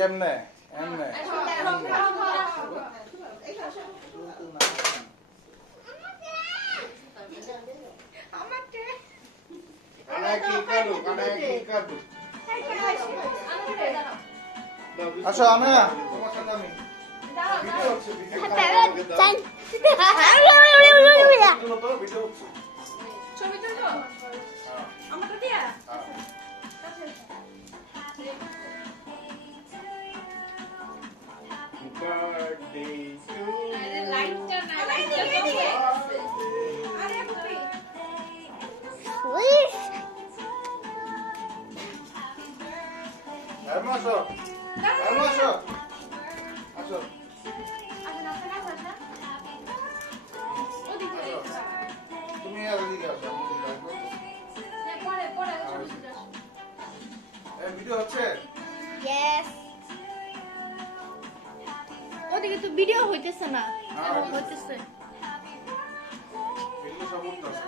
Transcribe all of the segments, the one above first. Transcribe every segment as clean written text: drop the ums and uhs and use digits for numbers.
এমনে এমনে আচ্ছা আমি তোমার সাথে আমি ছবি তুলবো আমাকে দিয়া birthday to লাইটটা না লাইটটা আরে কপি আসো আসো আসো তুমি আর এদিকে আসো এই ভিডিও হচ্ছে ওদিকে তো ভিডিও হইতেছে না হইতেছে এগুলো সব উঠতেছে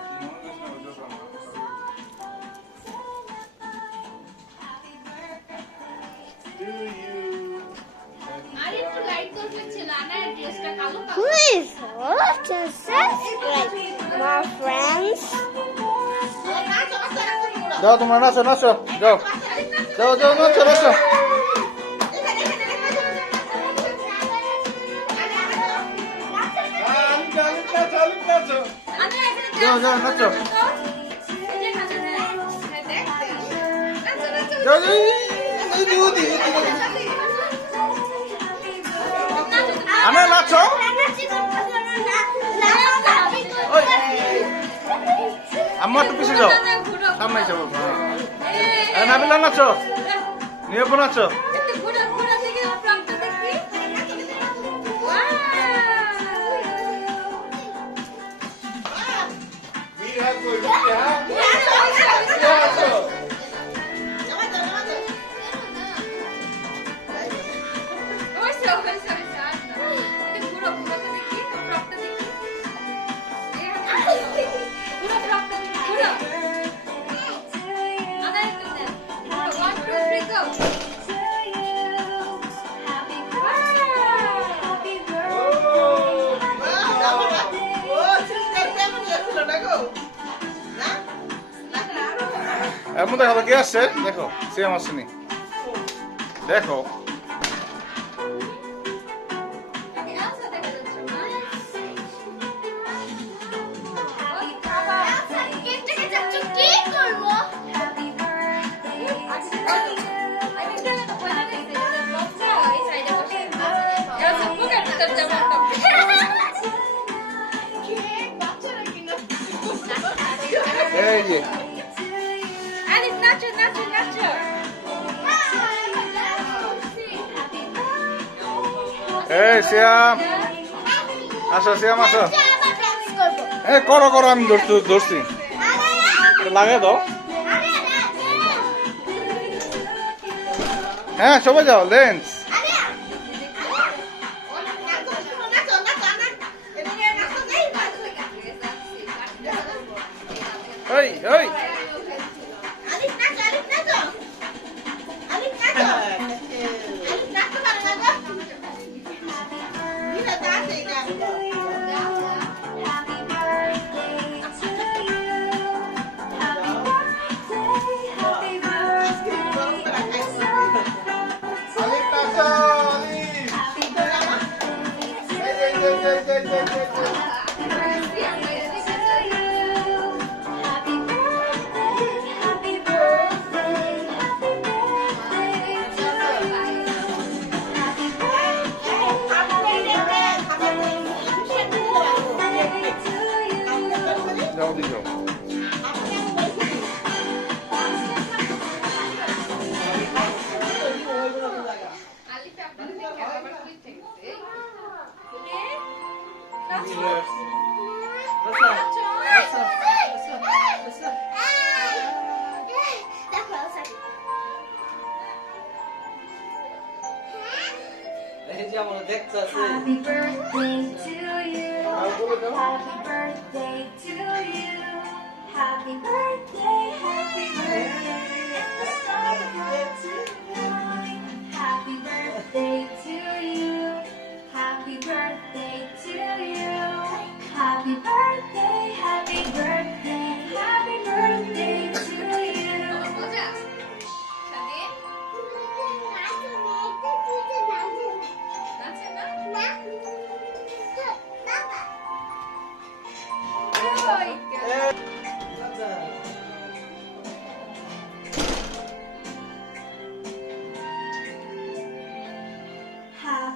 to you. আরে একটু লাইট করতে ছিল না ড্রেসটা কালো কালো Please watch and subscribe, my friends. যাও তোমরা নাচো নাচো যাও যাও যাও নাচো নাচো যাও যাও নাচো যাও যাও আমি নাচো আম্মা একটু পিছিয়ে যাও সামনে যাবো নাবিলা নাচো নিয়ে নাচো এমন দেখো কি আসছে দেখো সেম আসেনি দেখো এই যে এই শ্যাম আসো শ্যাম আসো এই করো করো আমি ধরছি লাগে দাও হ্যাঁ সবাই যাও লেন্স এই এই জলদি যাও Happy birthday to you. Happy birthday to you. Happy birthday, happy birthday.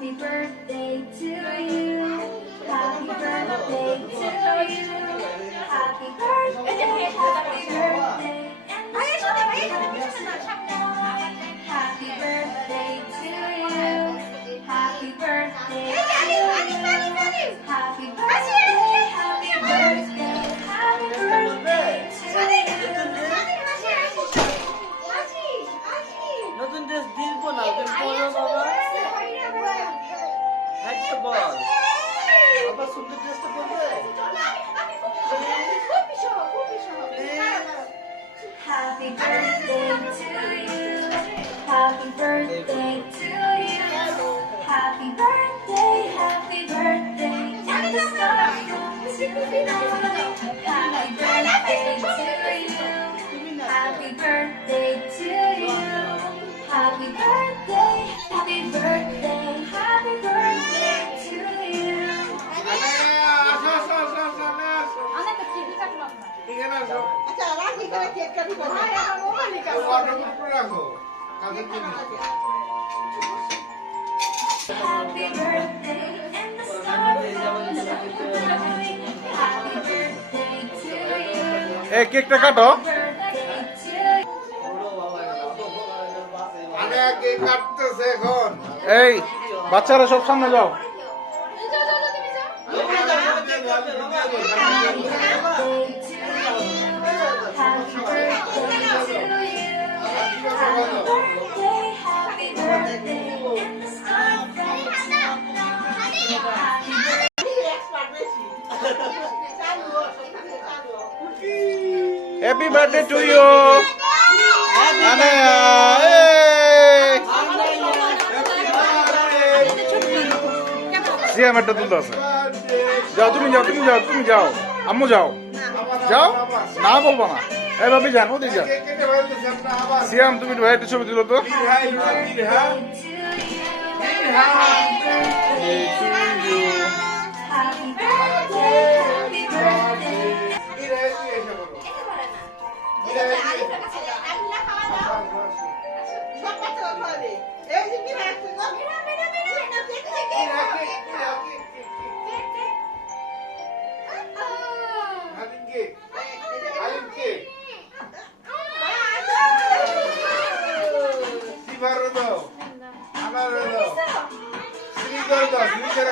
Happy birthday to you. Happy birthday to you. Happy birthday, happy birthday. Happy birthday to you. Happy birthday to you. Happy birthday, happy birthday, happy birthday to you. নতুন dress দিব না ওদের পরো বাবা height বল বাবা সুন্দর ড্রেসটা পরবে Happy birthday to you. Happy birthday to you. Happy birthday, happy birthday. And the star comes tonight. Happy birthday to you. Happy birthday to you. Happy birthday, happy birthday, happy birthday to you. Happy birthday, and the star comes tonight. Happy birthday to you. এই কেকটা কাটো। Birthday to you. আরে কে কাটতেছে এখন? এই বাচ্চারা সব সামনে যাও। Happy birthday to you. Anaya. Hey. সিয়াম একটা তুলতে আছে। যাও তুমি যাও তুমি যাও তুমি যাও আম্মু যাও যাও না বলবো না এই ভাবি যান ওদিকে যান সিয়াম তুমি ভাই একটা ছবি দিল তো Happy birthday, happy birthday.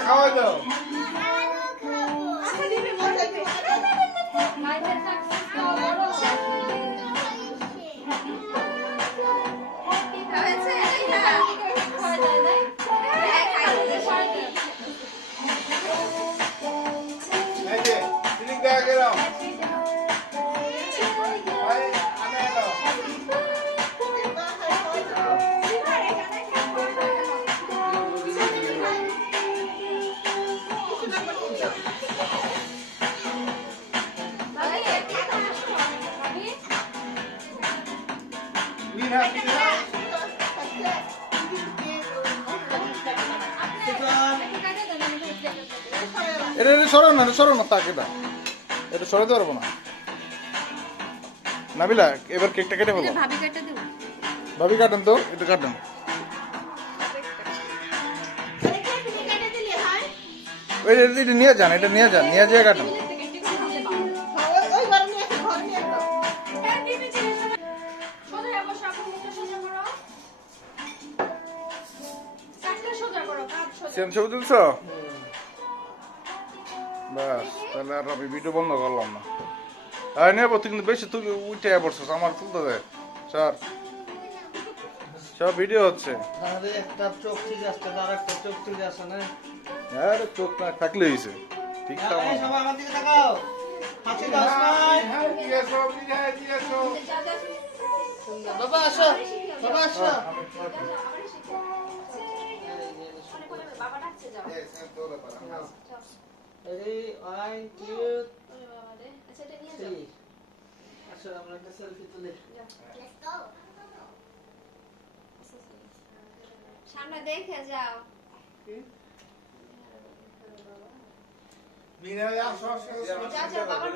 খাওয়া দাও এই যে সিলিং দেখা গেলাম ভাই আনা এলো এটা সরো না তাকে দা এটা সরাতে পারবো না নাবিলা এবার কেকটা কেটে ফেলো ভাবি কেটে দেব ভাবি কাটেন তো এটা কাটেন ওই এটা নিয়ে যান নিয়ে যেয়ে কাটেন সেম ছবি তুলছ বাস তাহলে আর আমি ভিডিও বন্ধ করলাম না আর নেবো তুই কিন্তু বেশি তুই উঠে পড়ছিস আমার তুলতে দেয় স্যার সব ভিডিও হচ্ছে আরে একটা চোখ ঠিক আছে আর একটা চোখ ঠিক আছে না হ্যাঁ চোখ না থাকলে হয়েছে ঠিক এই সবাই আমার দিকে তাকাও হাসি দাও স্মাইল বাবা আসো বাবা আসো রেডি 1 2 3 আসো আমরা একটা সেলফি তুলি সামনে দেখে যাও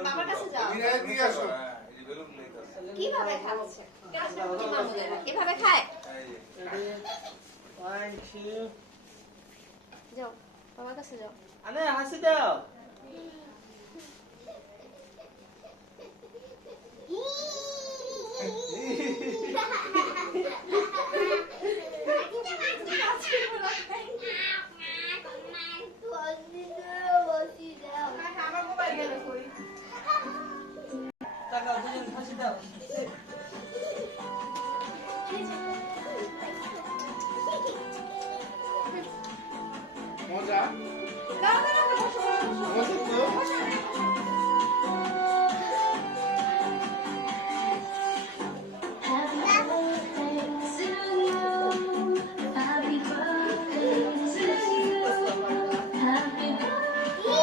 বাবার কাছে যাও কিভাবে খাচ্ছে এভাবে খায় রেডি 1 2 যাও বাবার কাছে যাও আনে হাসি দাও টাকা দুজন হাসি দাও মজা মজা তো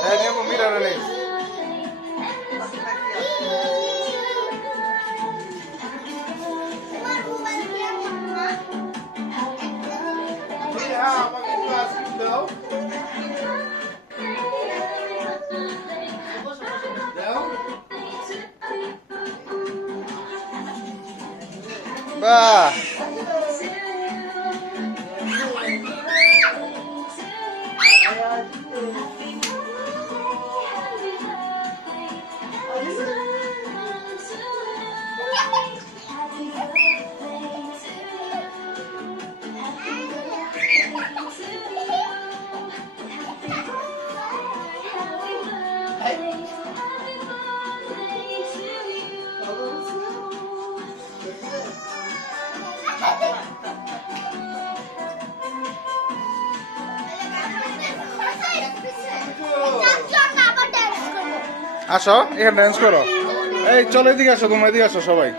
Eh, niya po, mira na rin. হ্যাঁ আমাকে একটু আইসক্রিম দাও দাও Bah! আসো এখানে ডান্স করো এই চলো এদিকে আসো তোমরা এদিকে আসো সবাই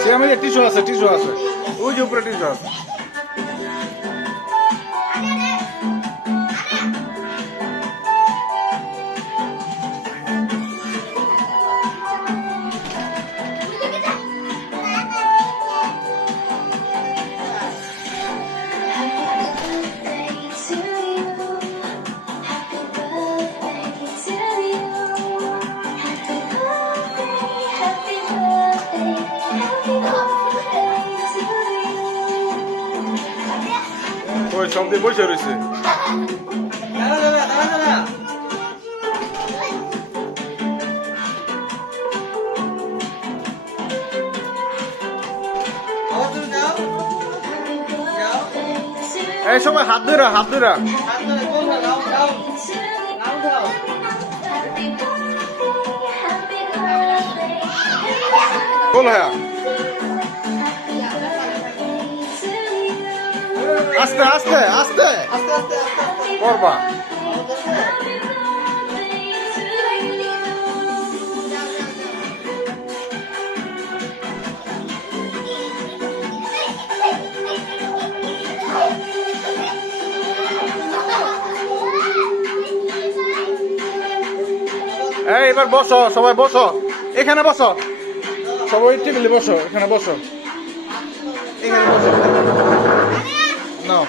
সে আমি টিস্যু আছে ওই যে উপরে টিস্যু আছে ওই সব দিয়ে বসে রয়েছে দাঁড়া দাঁড়া দাঁড়া দাঁড়া তুমি যাও যাও এই সবাই হাত ধরা হাত ধরে কোন নাও যাও নাও দাও বল হ্যাঁ আস্তে আস্তে আস্তে আস্তে আস্তে আস্তে আস্তে করবা এই এবার বসো সবাই বসো এখানে বসো সবাই টেবিলে বসো এখানে বসো এখানে বসো নাও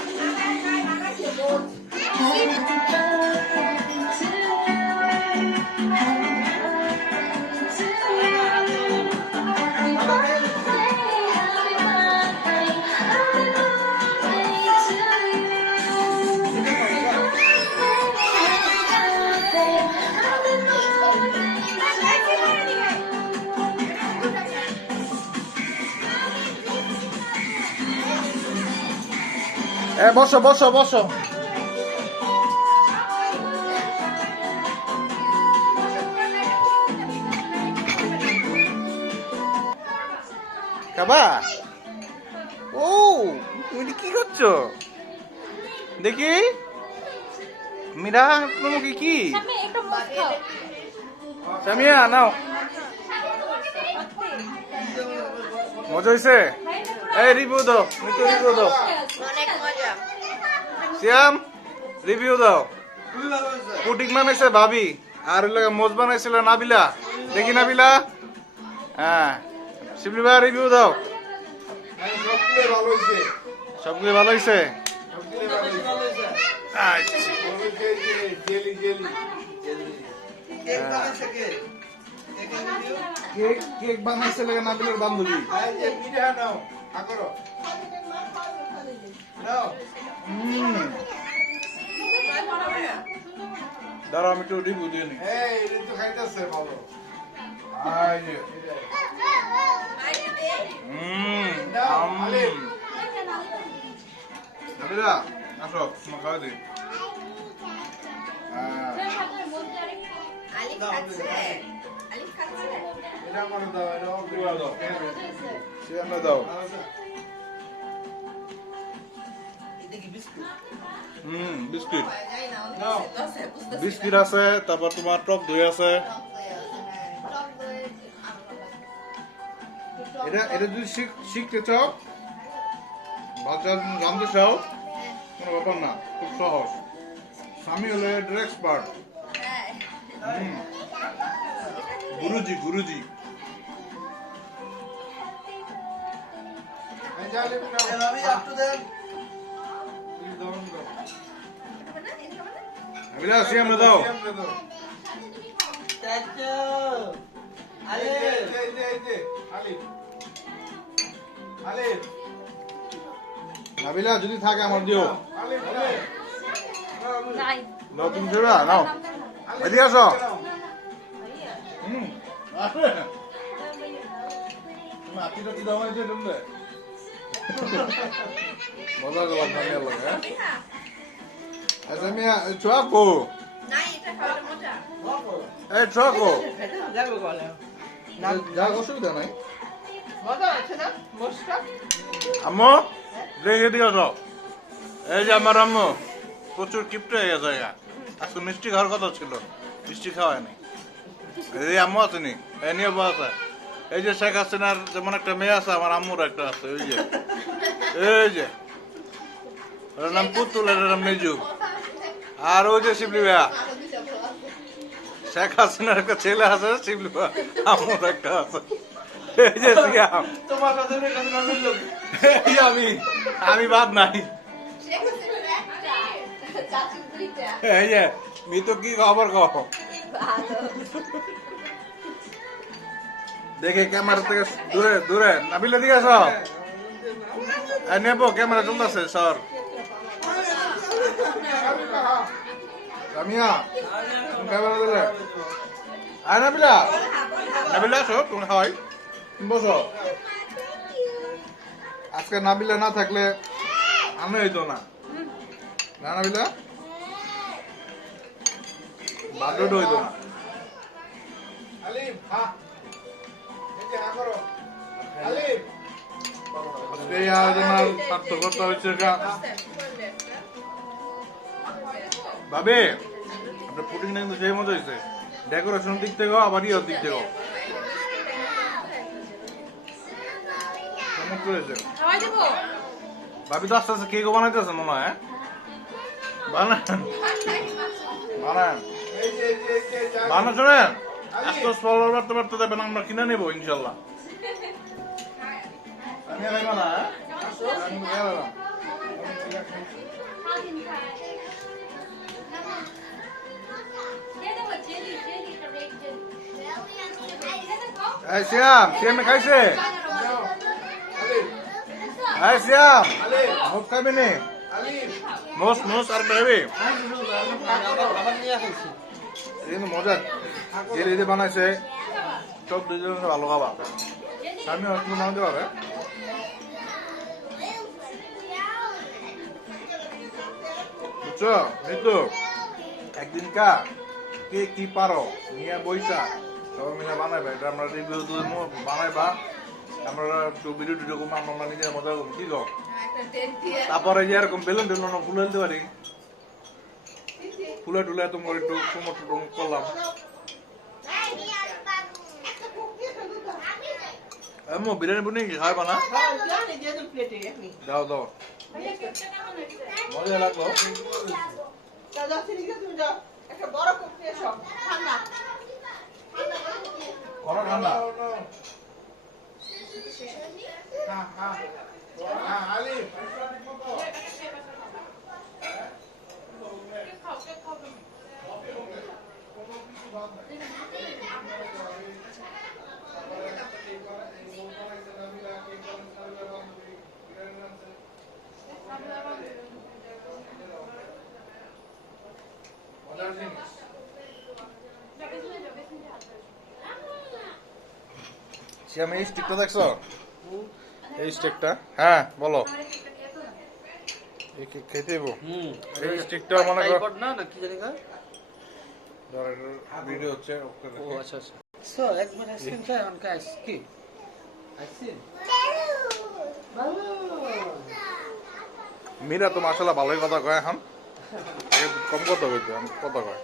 বসো বসো বসো খাবা ও তুমি কি করছো দেখি মীরা তোমাকে কি সামিয়া নাও মজা হয়েছে এই রিভিউ দাও মিতু রিভিউ দাও অনেক মজা শ্যাম রিভিউ দাও খুবই ভালো হয়েছে পুটিং বানাইছে ভাবি আর ওই লাগে মোজ বানাইছিল নাবিলা দেখি নাবিলা হ্যাঁ শিবলি ভাই রিভিউ দাও সবগুলো ভালো হয়েছে সবগুলো ভালো হয়েছে সবগুলো ভালো হয়েছে ভালো হয়েছে আচ্ছা জেলি জেলি জলদি কেক বানাইছে কে? কেকের ভিডিও? কেক কেক বানাইছে লাগে নাবিলের বান্ধবী। এই যে পিঠা নাও করো নাও দাঁড়াও আমি একটু রিভিউ দিয়ে নিই। এই ঋতু খাইতেছে ভালো এই যে নাও আলিফ নাবিলা আসো তোমার খাওয়া দিই। আলিফ খাচ্ছে আলিফ খাচ্ছে এটা করে দাও এটা অল্প দাও সে আমরা দাও। এটা কি বিস্কুট? বিস্কিট যাই না নাও বিস্কিট আছে, তারপর তোমার টক দই আছে। টক দই এটা এটা যদি শিখতে চাও বাচ্চা জানতে চাও কোনো ব্যাপার না, খুব সহজ। স্বামী হলো এক্সপার্ট, গুরুজি গুরুজি। এই যে আলিফ নাও এ ভাবি একটু দেন। এই দাও দাও নাবিলা সিয়ামে দাও। সিয়ামরে দাও চাচু। এই আরে যে এই যে আলিফ আলিফ নাবিলা যদি থাকে আমার দিও। আলিফ নাও নাই নাও তুমি ছেড়া নাও। এদিকে আসো। আসে তুমি আপিটা কি দাও হয়েছে তুমি মজা গেলাম ভালো লাগে। আচ্ছা মিয়া চকো নাই এটা খাওয়ার মজা এই চকো যাবো বলে। যা অসুবিধা নাই। মজা আছে না? মশলা? আম্মু দেখে দিকে আসো। এই যে আমার আম্মু প্রচুর কিপটে হয়ে গেছে আজকে মিষ্টি খাওয়ার কথা ছিল, মিষ্টি খাওয়ায় নাই। এই আম্মু আছে নি এই নিয়ে আছে। এই যে শেখ হাসিনার যেমন একটা মেয়ে আছে, আমার আম্মুর একটা আছে। ওই যে এই যে ওর নাম পুতুল, এর নাম মেজু। আর ওই যে শিবলি ভাইয়া, শেখ হাসিনার একটা ছেলে আছে শিবলি ভাইয়া, আম্মুর একটা আছে। এই যে সিয়াম, তোমার সাথে কথা না বললো। এই আমি বাদ নাই। শেখ হাসিনার একটা চাচু দুইটা এই যে মিতু কি খবর কহ ভালো দেখে ক্যামেরা থেকে দূরে দূরে। নাবিলা দিকে আসো। নেবো ক্যামেরা চলতেছে স্যার। কামিয়া ক্যামেরা দিলে আয় নাবিলা, নাবিলা আসো তুমি খাওয়াই, তুমি বসো। আজকে নাবিলা না থাকলে আমি হইতো না, না নাবিলা বাদ্যটা হইতো না। আলিফ হ্যাঁ এই যে হ্যাঁ করো আলিফ আজকে এই আয়োজনের সার্থকতা হচ্ছে ভাবে আপনার পুটিং কিন্তু সেই মজা হয়েছে, ডেকোরেশন দিক থেকেও আবার ইয়ের দিক থেকেও চমৎকার হয়েছে। খাওয়াই দেবো ভাবি তো আস্তে আস্তে কেকও বানাইতেছে মনে হয়। বানান বানান এই যে বানা শোনেন, আস্তে আস্তে ফলো বাড়তে বাড়তে দেবেন, আমরা কিনে নেবো ইনশাল্লাহ। আমি আর খাইবো না, আমি খাইবো না। এই শ্যাম, শ্যামে খাইছে? এই শ্যাম, মোট খাইবি নি? মোস মোস আর খাইবি? আবার নিয়ে খাইছি। কিন্তু মজা, যে রেডি বানাইছে সব দুজন ভালো খাবা। আমি তুমি বানাতে পারবে? বুঝছো মৃত্যু একদিন কা কে কি পারো নিয়ে বইসা সবাই মিলে বানাইবে, এটা আমরা রিভিউ বানাইবা, আমরা একটু ভিডিও টিডিও করবো, আমরা নিজের মজা করবো, কি গো? একটা টেন্ট দিয়ে তারপরে যে এরকম বেলুন টেলুন ফুলে দিতে পারি, ফুলে টুলে তোমার একটু কুমোট টুমোট করলাম। এমন বিরিয়ানি বুনি কি খাইবা না? হ্যাঁ, জানি দিয়ে দিন প্লেটে এখনি। দাও দাও, মজা লাগলো। যাও, যাও, সিরিকে তুমি যাও। একটা বড় কোপ নিয়ে এসো। ঠান্ডা। করো ঠান্ডা। হ্যাঁ হ্যাঁ হ্যাঁ আলিফ খাও মজার জিনিস। সিয়াম এই স্টিকটা দেখছো? এই স্টিকটা হ্যাঁ বলো এই কেক খেতে দেবো এই স্টিকটা মনে করো টাইপড না না কি জানি কা ভিডিও হচ্ছে ও আচ্ছা আচ্ছা সো একবার আইসক্রিম খাই অন কা কি আইসক্রিম ভালো মীরা তো মাশাআল্লাহ ভালোই কথা কয় এখন আগে কম কথা কইতো আমি কথা কয়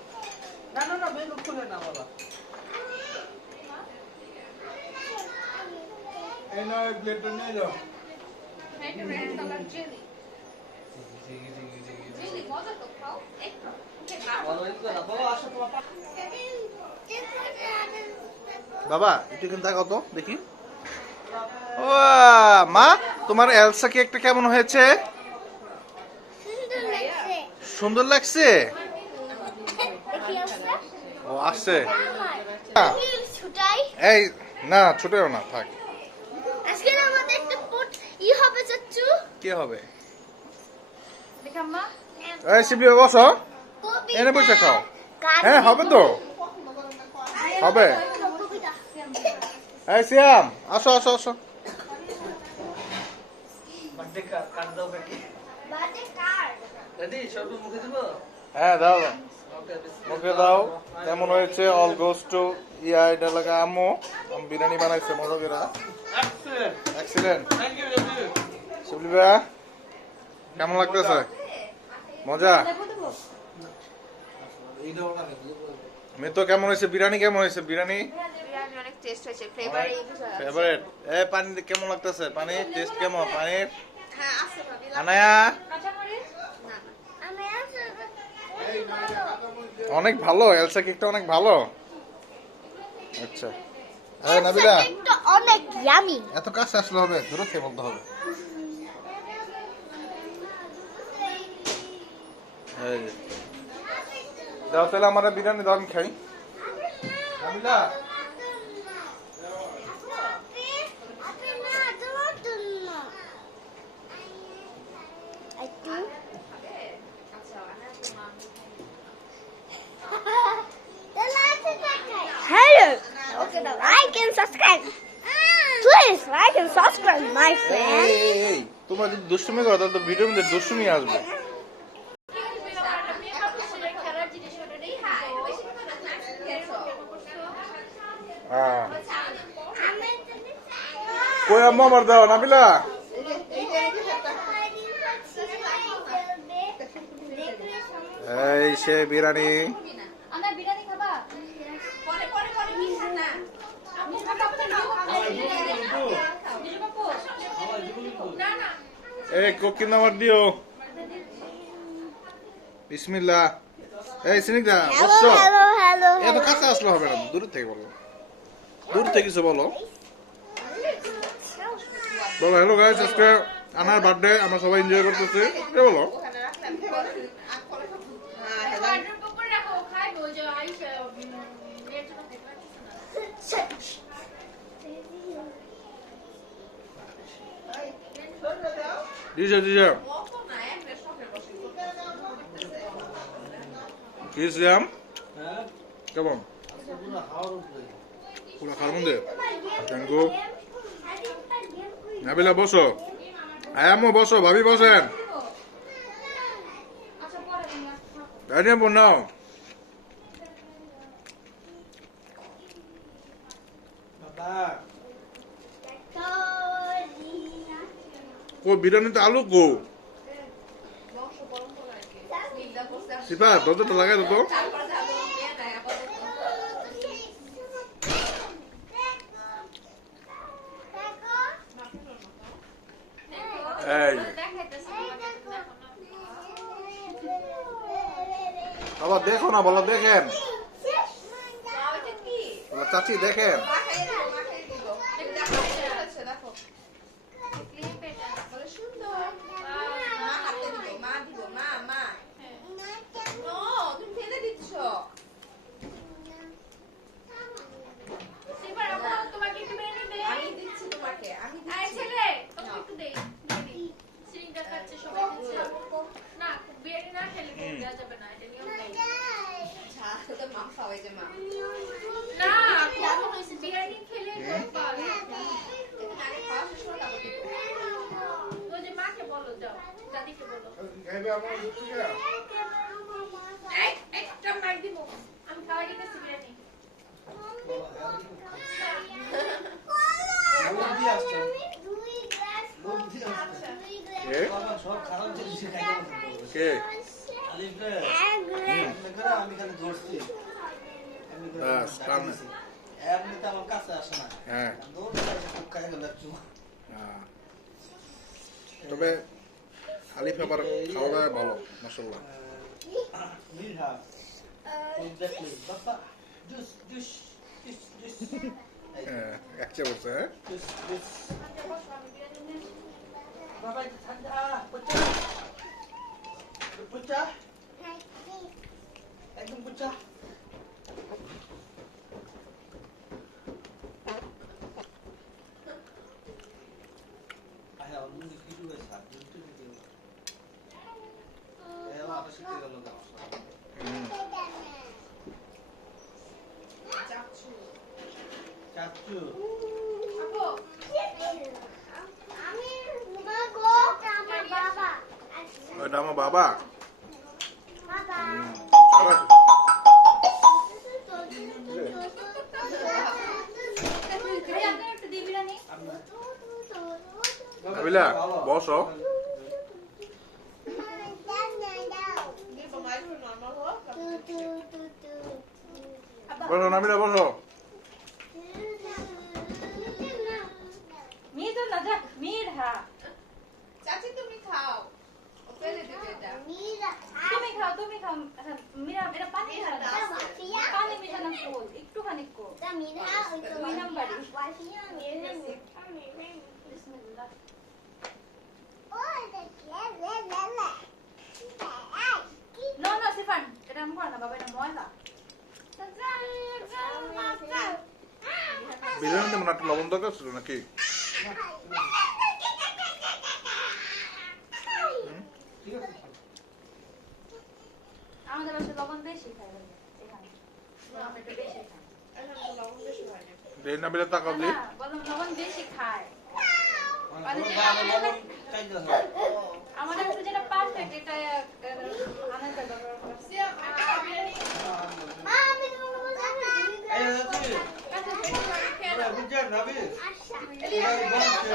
না না না মেনু খুলে না বাবা এই নাও এই প্লেটটা নিয়ে যাও। একটা রেড কালার জেলি জেলি মজা তো খাও একটু ভালো লাগছে না বাবা আসো তোমার বাবা একটু কিন্তু তাকাও তো দেখি ও মা তোমার এলসা কেকটা কেমন হয়েছে সুন্দর লাগছে ও আসছে ছুটাই এই না ছোটও না থাক আজকে আমাদের একটা পোট হবে চাচু কি হবে দেখাম্মা এই শিবলি বসো এনে বসে খাও হ্যাঁ হবে তো হবে এই সিয়াম আসো আসো আসো বার্থডে কার্ড দাও বেটি বাজে কার রেডি সব মুখে দিব হ্যাঁ দাও দাও ওকে মুখে দাও কেমন হয়েছে অল গোস টু ইয়া এটা লাগা আম্মু বিরিয়ানি বানাইছে মজা করে excellent excellent thank you ready Shibli ভাইয়া কেমন লাগতেছে মজা এইটাও না মিতো কেমন হয়েছে বিরিয়ানি কেমন হয়েছে বিরিয়ানি বিরিয়ানি অনেক টেস্ট হয়েছে ফ্লেভার ফেভারিট এ পানি কেমন লাগতেছে পানি টেস্ট কেমন পানির হ্যাঁ আছে ভাবি আনায়া আমি অনেক ভালো এলসা কেকটা অনেক ভালো আচ্ছা এই নাবিলা একটু অনেক ইয়ামি এত কাছে আসলে হবে দূরে থেকে বলতে হবে এই যে। দাও তাহলে আমার বিরিয়ানি দাও আমি খাই নাবিলা আপনি না তোমার জন্য একটু Hello. Okay, like and subscribe. Please like and subscribe, my friend. এই তোমরা যদি দুষ্টুমি করো তাহলে তো ভিডিওর মধ্যে দুষ্টুমি আসবে হ্যাঁ কই আম্মা আমার দাও নাবিলা এই সে বিরিয়ানি আমরা বিরিয়ানি খাবা পরে পরে পরে কি খানা আমি খাবো না না এই কোকি নামার দিও বিসমিল্লাহ এই সিনিকদা বসো hello. এত কাছে আসলে হবে না দূর থেকে বলো দূর থেকে কিছু বলো বলো হ্যালো গাইস আজকে আনার বার্থডে আমরা সবাই এনজয় করতেছি এটা বলো অর্ডার করে রাখো খাইবো যে আইস এর জন্য খেতে পারছিস না দিছে দিছে কি সিয়াম হ্যাঁ কেমন পুরো হাওয়ার উপরে পুরো খার মধ্যে থ্যাংক ইউ নাবিলা বসো আয়াম্মু বসো ভাবি বসেন আচ্ছা পরে তুমি দাঁড়িয়ে নাও বাবা ও বিরিয়ানিতে আলু গো সিপা দরজাটা লাগাই দাও তো এই বাবা দেখো না বলো দেখেন বলো, চাচি দেখেন সুন্দর মা হাতে দিব মা দিব মা মা নো তুমি ফেলে দিচ্ছ মাংস হয় যে মা না খাওয়া হয়েছে বিরিয়ানি খেলে এখানে আগে খাওয়া শেষ করে তারপর খেতে ওই যে মাকে বলো যাও দাদিকে বলো খাইবে আমার দুটো একটা মার দিব আমি খাওয়াই দিতেছি বিরিয়ানি লোক দিয়ে আসছে লোক দিয়ে আসছে কে বাবা সব খারাপ জিনিস খাইতে পছন্দ করে কে আলিফ রে মনে করে আমি খালি ধরছি আমি করে ব্যাস, কাম। এমনিতে আমার কাছে আসে না হ্যাঁ দৌড় করে খুব খাই গেল একটু হ্যাঁ। তবে আলিফ আবার খাওয়া দাওয়া ভালো মাশাআল্লাহ মিঠা এক্স্যাক্টলি বাবা জুস জুস জুস জুস হ্যাঁ একটা বলছে হ্যাঁ জুস জুস বাবা এটা ঠান্ডা পুচা পুচা একদম পুচা আয়া অন্য কিছু হয়েছে আর দুটো ভিডিও এরা আবার শিখতে গেল না হুম। চাচ্ছু চাচু আপু ওইটা আমার বাবা ভাই আপনার একটু দিয়ে বিরিয়ানি আবিলা, বসো। দিব মাইর নরমাল হোক বসো নামিলা বসো মির তো না যাক মির হ্যাঁ চাচি তুমি খাও ও ফেলে দেবে এটা তুমি খাও মিরা এটা পানি খাও পানি মিশানো ফুল একটুখানি কো দুই নাম্বারই বিসমিল্লাহ No, no, Sifan. এটা আমি করো না বাবা, এটা ময়লা। বিরিয়ানিতে মনে হয় একটু লবণ দরকার ছিল নাকি ঠিক আছে আমাদের বাসায় লবণ বেশি খাই বলে, এখানে। লবণ একটু বেশি খায়। এখন তো লবণ বেশি হয় না দেই নাবিলা তাকাবলি না, বললাম লবণ বেশি খায়। মানে বাবা লবণ চাইতে হয় আমাদের কাছে যেটা পারফেক্ট এটা আনাতে দরকার করছে। সিয়াম একটা বিরিয়ানি এই আছে ওরা বুঝছেন নবী এই বলছে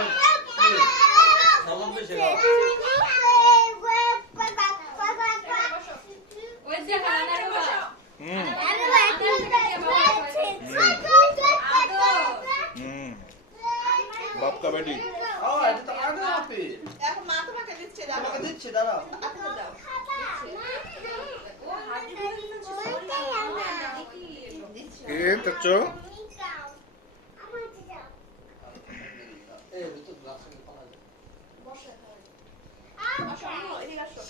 লবণ বেশি খাও ওই যে খানা বাবা। হুম হুম বাপ কা বেটি ও এটা তো আগে আপি এখন মা তোমাকে দিচ্ছে দাও আমাকে দিচ্ছে দাঁড়াও আপনি দাও ও হাড়ি ধরে দিচ্ছে। কে চাচ্ছ এই তো গ্লাস এ পালা যায় বসে আসো আম্মু, এদিকে আসো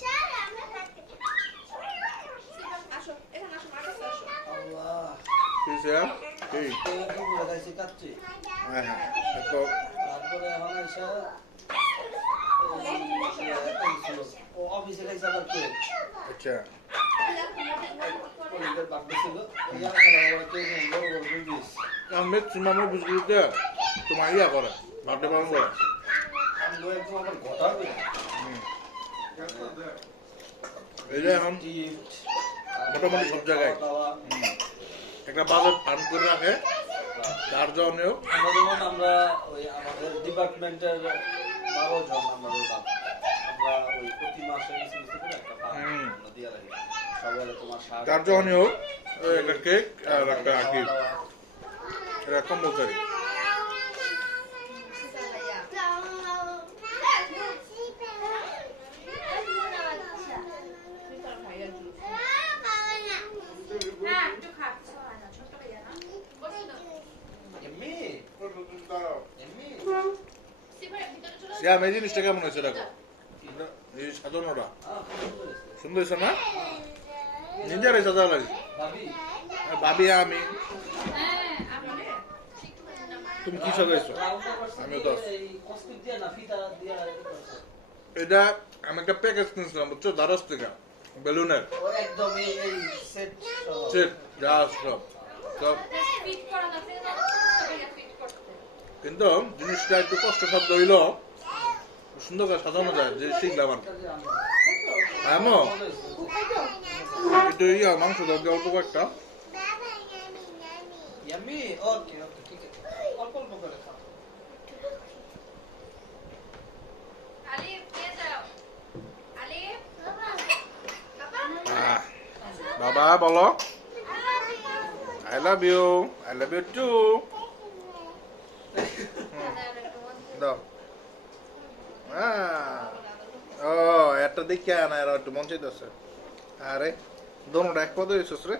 আসো এখানে আসো মার কাছে আসো আল্লাহ কিসে এই এই তো বলে গাইছে কাচ্চি হ্যাঁ হ্যাঁ তো তারপরে এখন এসে ও অফিসে গেছে আবার কে আচ্ছা কলিগের বার্থডে ছিল ইয়ার খেলা আবার কে বড় বড় বুঝিস আমি সিমামো বুঝলিতে তোমার ইয়া করে বার্থডে পালন করে আমি তো একদম আবার ঘটাবে এই যে এখন মোটামুটি সব জায়গায় একটা বাজেট ফান্ড করে রাখে তার জন্যও আমরা যেমন আমরা ওই আমাদের ডিপার্টমেন্টের 12 জন আমরা রইলাম আমরা ওই প্রতি মাসে কিছু কিছু করে একটা ফান্ড হুম। আমরা দিয়ে রাখি সবাই তোমার শার্ট তার জন্যও একটা কেক আর একটা গিফট এটা কম্পালসারি ভাইয়া জুস না, একটু খাচ্ছে হয় না, ছোট ভাইয়া না। বসে দাও। এমনি এমনি সিফার ভিতরে চলে শ্যাম এই জিনিসটা কেমন হয়েছে দেখো এই সাজানোটা সুন্দর হয়েছে না নিজেরাই সাজা লাগে ভাবি ভাবি আমি হ্যাঁ, আপনি তুমি কি সাজাইছো আমিও তো এই কসমেটিক দিয়ে না ফিতা দিয়ে করছো এটা আমি একটা প্যাকেজ কিনছিলাম বুঝছো দারাজ থেকে বেলুনের ও একদম এই সেট সহ সেট যা আছে সব সব ফিট করা না ফিট করতে কিন্তু জিনিসটা একটু কষ্টসাধ্য হইলো সুন্দর করে সাজানো যায় যে শিখলাম আর কি। এমন একটু ইয়া মাংস দরকার অল্প কয়েকটা ইয়ামি ওকে ওকে ঠিক আছে অল্প অল্প করে খাও আলিফ নিয়ে যাও আলিফ বাবা বলো আই লাভ ইউ টু দাও ও একটা দেখে না এরা একটু মন চাইতেছে আরে দোনোটা এক পদে হয়েছিস রে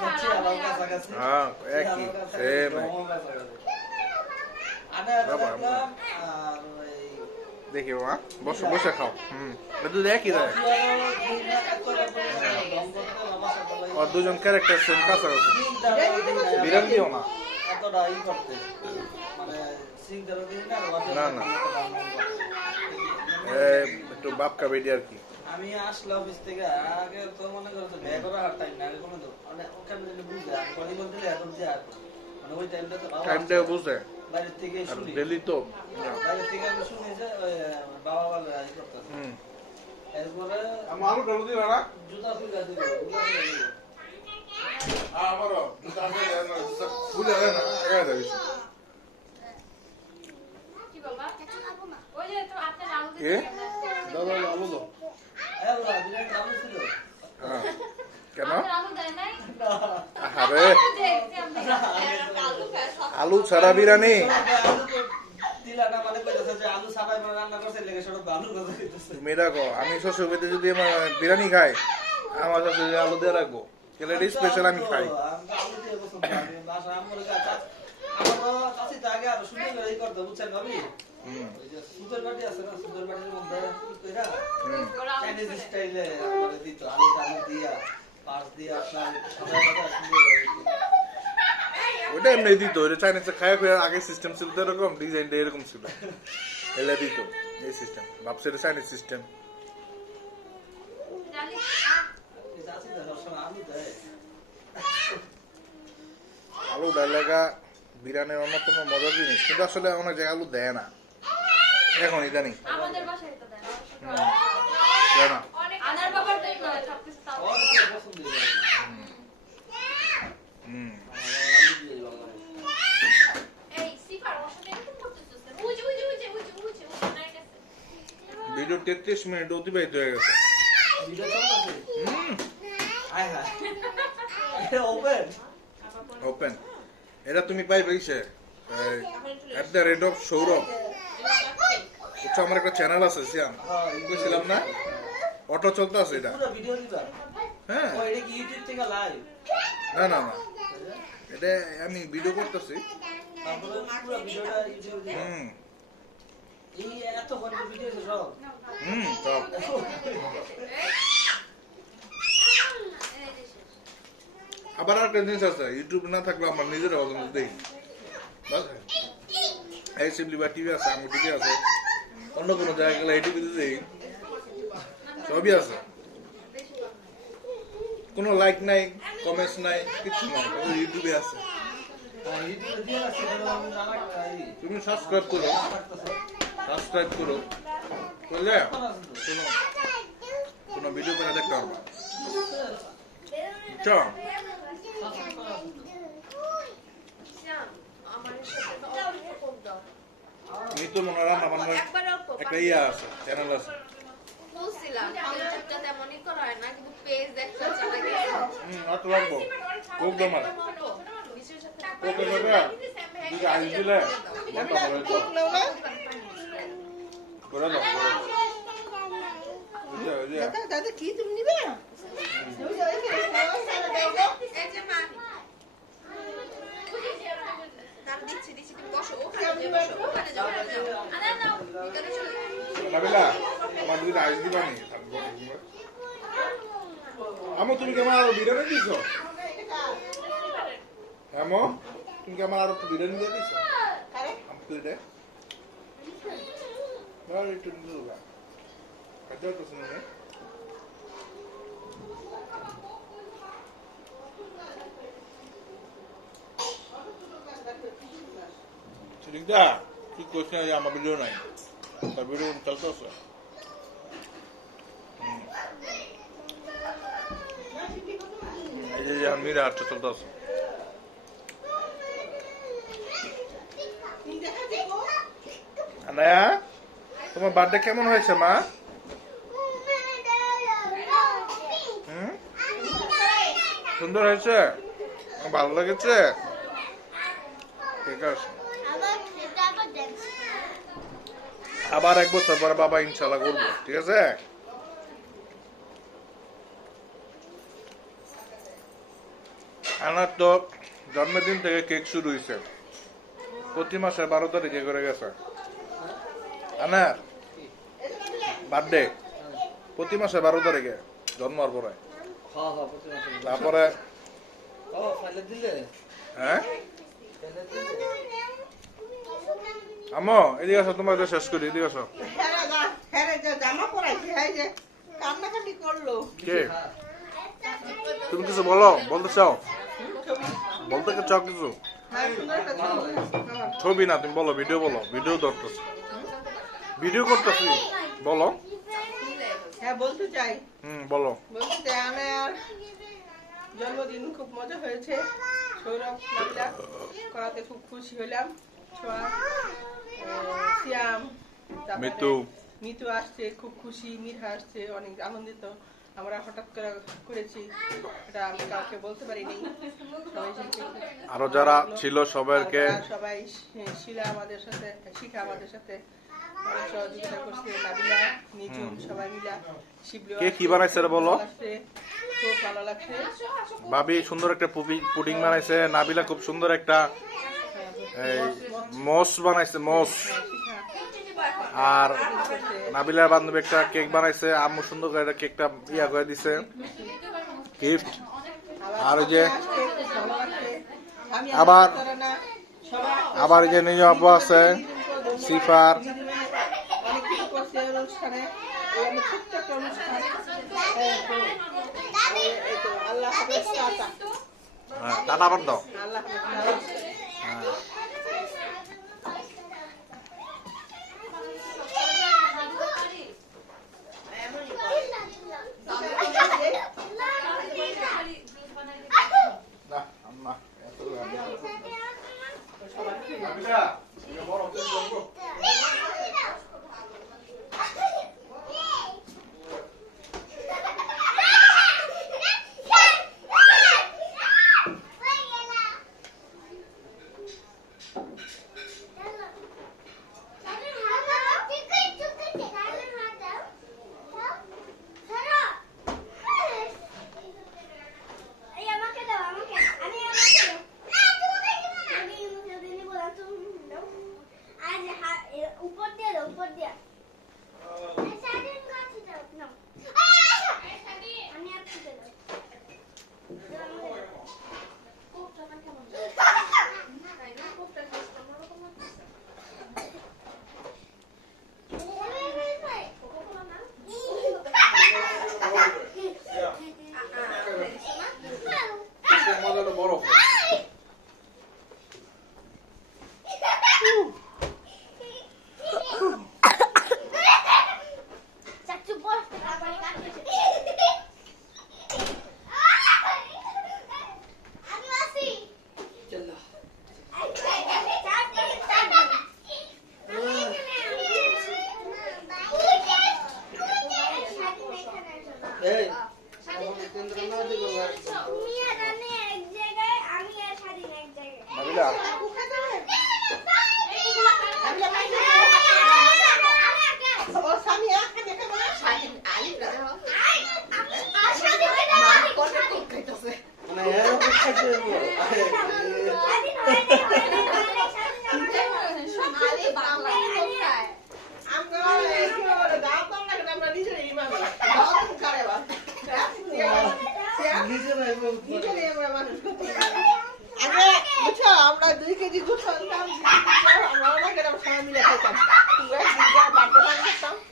হচ্ছে আমার কাছাকাছি হ্যাঁ একই সেম আনা বাবা, রাখলাম আর ওই দেখি মা বসে বসে খাও এটা তো একই দেয় আর দুজন ক্যারেক্টার সেম কাছাকাছি বিরাম দিও না এতটা ই করতে মানে সিংটারও দিই না না, না। একটু বাপকা বেডি আর কি আমি আসলাম অফিস থেকে আগে তো মনে করতো ব্যয় করা হার টাইম না আগে কোনো তো মানে ওখানে যদি বুঝে আর কলি বলতে এখন যে আর মানে ওই টাইমটা তো বাবা টাইমটা বুঝে বাইরে থেকে আর শুনি ডেলি তো বাইরে থেকে আমি শুনি যে ওই বাবা বলে ই করতেছে এরপরে আমার আলু ডাল দিবা না জুতা খুলে দিব আমারও বুঝে না একা যাইছ কি বাবা ওই যে তো আপনার আলু এ দাদা আলু দাও আল্লাহ বিরাট দাম ছিল হ্যাঁ। কেন আপনার আলু দেয় নাই আরে দেখছি আমি আলু ছাড়া বিরিয়ানি দিলাটা মানে কইতেছে যে আলু সাবাই মানে রান্না করছে লেগে সব আলু কথা কইতেছে তুমি রাখো আমি শ্বশুর বাড়িতে যদি আমার বিরিয়ানি খাই আমার শ্বশুর আলু দিয়ে রাখবো কেলে স্পেশাল আমি খাই আলু দিয়ে পছন্দ আমি বাসা আমার কাছে আমার তো চাচি তো আগে আর সুন্দর করে ই করতে বুঝছেন ভাবি ওই যে সুন্দর বাটি আছে না সুন্দর বাটির মধ্যে কি কইরা চাইনিজ স্টাইলে করে দিত আলু টালু দিয়া পাঁচ দিয়া আপনার সাদা সাদা সুন্দর করে দিত। ওটা এমনি দিত ওটা চাইনিজে খায় খায় আগে সিস্টেম ছিল তো এরকম ডিজাইনটা এরকম ছিল এলে দিত এই সিস্টেম ভাবছে এটা চাইনিজ সিস্টেম জানি এই চাচি তো সবসময় আলু দেয় আলু ডাইলাগা বিরিয়ানির অন্যতম মজার জিনিস কিন্তু আসলে অনেক জায়গায় আলু দেয় না এখন ইদানিং আমাদের বাসায় তো দেয় দেয় না আনার বাবার দেয় না সবকিছু তাও অনেক পছন্দ করে হুম আলু দিয়ে বাংলা এই সিফার ওখানে এরকম করতেছিস কেন? উজে নাই গেছে ভিডিও 33 মিনিট অতিবাহিত হয়ে গেছে ভিডিও চলতেছে হুম হাই হাই এটা ওপেন ওপেন এটা তুমি পাইবে কিসে @of সৌরভ বুঝছো আমার একটা চ্যানেল আছে সিয়াম কইছিলাম না অটো চলতে আছে এটা পুরো ভিডিও দিবা হ্যাঁ ও এটা কি ইউটিউব থেকে লাইভ না না না এটা আমি ভিডিও করতেছি তারপরে পুরো ভিডিওটা ইউটিউবে দিবা হুম এই এত ঘন্টা ভিডিও সব সব আবার একটা জিনিস আছে ইউটিউব না থাকলে আমার নিজের অবদান দেই এই সিম্পলি বা টিভি আছে আমার টিভি আছে অন্য কোনো জায়গায় গেলে এই টিভিতে দেই সবই আছে কোনো লাইক নাই কমেন্টস নাই কিছু নাই কিন্তু ইউটিউবে আছে ইউটিউবে দিয়ে রাখছি এটা আমি জানা তুমি সাবস্ক্রাইব করো করলে কোনো কোনো ভিডিও করে দেখতে পারবা বুঝছো মিতুল মনে হয় রান্না বান্নার একটা ইয়ে আছে চ্যানেল আছে বুঝছিলাম ইউটিউবটা তেমনই করা হয় না কিন্তু পেজ একটা চালা গেছে আর তো লাগবো খুব দমার ওকে বাবা দিদি আইস দিলে মনটা ভালো তো করে দাও ওই যে দাদা কি তুমি নিবে এই যে মা নাম দিচ্ছি তুমি বসো ওখানে যাও আনা নাও ভিতরে চলে নাবিলা আমার দিদি আইস দিবানি আমো তুমি কি আমার আরো বিরিয়ানি দিছো আমো তুমি কি আমার আরো বিরিয়ানি দিয়ে দিছো আমি প্লেটে না একটু দিবা খাদ্য তো শুনে কিটা কি করছি না যে আমার ভিডিও নাই তার ভিডিও চলতেছে এই যে মিরা হাঁটতে চলতেছে আনায়া তোমার বার্থডে কেমন হয়েছে মা সুন্দর হয়েছে ভালো লেগেছে ঠিক আছে আবার এক বছর পরে বাবা ইনশাল্লাহ করবো ঠিক আছে আমার তো জন্মদিন থেকে কেক শুরু হয়েছে প্রতি মাসে 12 তারিখে করে গেছে আনার বার্থডে প্রতি মাসে 12 তারিখে জন্মার পরে হ্যাঁ হ্যাঁ প্রতি মাসে তারপরে ও ফাইলে দিলে হ্যাঁ ফাইলে দিলে আমো এদিকে আসো তোমার শেষ করি এদিকে আসো হ্যাঁ যে জামা পরাইছে হ্যাঁ যে কান্নাকাটি করলো কে তুমি কিছু বলো বলতে চাও বলতে চাও কিছু হ্যাঁ সুন্দর একটা ছবি। ছবি না তুমি বলো ভিডিও ধরতেছি ভিডিও করতেছি বলো হ্যাঁ বলতে চাই বলো বলতে চাই আমার জন্মদিন খুব মজা হয়েছে সৌরভ নাবিলা করাতে খুব খুশি হলাম ছোঁয়া শ্যাম তারপরে মিতু আসছে খুব খুশি মিঠা আসছে অনেক আনন্দিত আমরা হঠাৎ করে করেছি এটা আমি কাউকে বলতে পারিনি সবাই আরো যারা ছিল সবাইকে সবাই শিলা আমাদের সাথে শিখা আমাদের সাথে অনেক সহযোগিতা করছে নাবিলা নিজুম সবাই মিলা শিবলিও কে কি বানাইছে রে বলো খুব ভালো লাগছে ভাবি সুন্দর একটা পুডিং বানাইছে নাবিলা খুব সুন্দর একটা মস বানাইছে মস আর নাবিলার বান্ধবী একটা কেক বানাইছে আম্মু সুন্দর করে কেকটা ইয়া করে দিছে গিফট আর ওই যে আবার এই যে নিজ আপু আছে সিফার অনেক কিছু করছে অনুষ্ঠানে ছোট্ট একটা অনুষ্ঠান আল্লাহ হাফেজ টাটা টাটা আবার দাও আল্লাহ হাফেজ আমরা 2 কেজি দুধ আনতাম আমরা অনেক এরকম সবাই মিলে খেতাম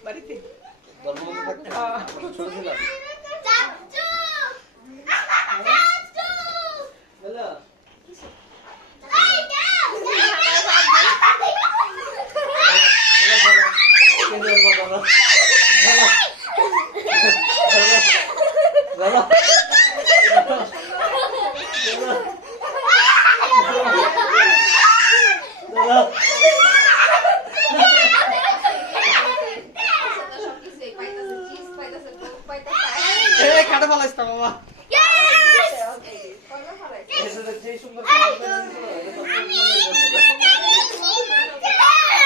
বাড়িতে হ্যালো মামা Yes! এসে যে সুন্দর খাবার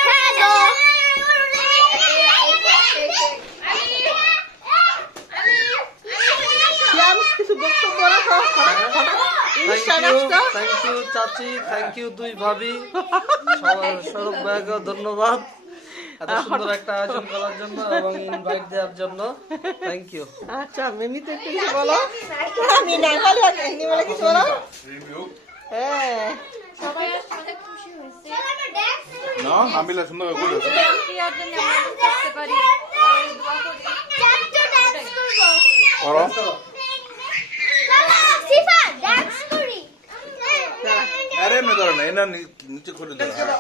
Hello! শ্যাম, কিছু বক্তব্য রাখো। অনুষ্ঠান আসতো। থ্যাংক ইউ চাচি, থ্যাংক ইউ দুই ভাবি, সৌরভ ভাইকে ধন্যবাদ এত সুন্দর একটা আয়োজন করার জন্য এবং ইনভাইট দেওয়ার জন্য। Thank you. আচ্ছা, মিমিতে একটু কিছু বলো। আমি নেপালি আর হিন্দি বলে কিছু বলো। হ্যাঁ। সবাই আসলে অনেক খুশি হয়েছে। না আমিলা সুন্দর করে করেছে। কি আর জন্য আমরা করতে পারি এই দোয়া করি। করো Sifa, dance kori. আরে এমনি ধরো না এনা নিচে খুলে ধরো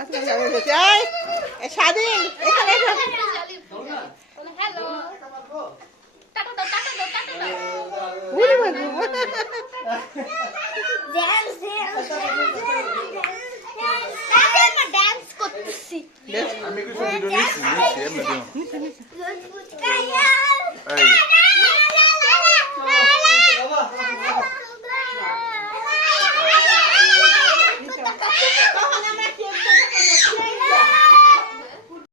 আচ্ছা, আমি বলছি, এই স্বাধীন, এখানে এসো। হ্যালো টাটা দাও টাটা দাও টাটা দাও উড়ে বাবু। Dance, dance, dance করতেছি। আমি কিছু ভিডিও নিচ্ছি এমনি দিও Kaya! এই